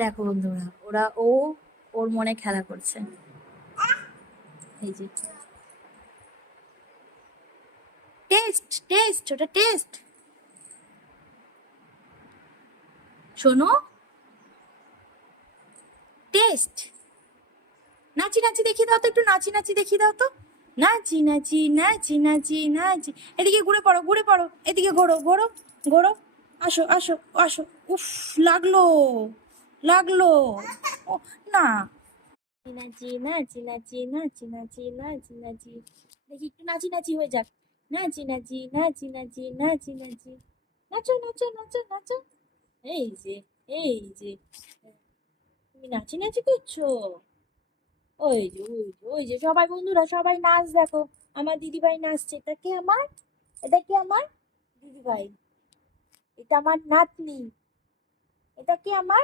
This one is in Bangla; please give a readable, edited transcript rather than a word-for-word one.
দেখো বন্ধুরা, ওর মনে খেলা করছে। এই যে টেস্ট টেস্ট, ওটা টেস্ট। শোনো, টেস্ট। নাচি নাচি দেখিয়ে দাও তো, একটু নাচি নাচি দেখিয়ে দাও তো। নাচি নাচি নাচি নাচি নাচি। এদিকে ঘুরে পড়ো, ঘুরে পড়ো, এদিকে ঘোরো ঘোরো ঘোরো। আসো আসো আসো। উফ, লাগলো লাগলো। ও না। নাচি নাচি নাচি নাচি নাচি নাচি নাচি। দেখি একটু নাচি নাচি হয়ে যাক। নাচি নাচি নাচি নাচি নাচি নাচি। নাচো নাচো নাচো নাচো। এই যে, এই যে, তুমি নাচি নাচি করছো। ওই যে, ওই যে, ওই যে, সবাই বন্ধুরা সবাই নাচ দেখো। আমার দিদিভাই নাচছে। এটা কি আমার? এটা কি আমার দিদিভাই? এটা আমার নাতনি। এটা কি আমার?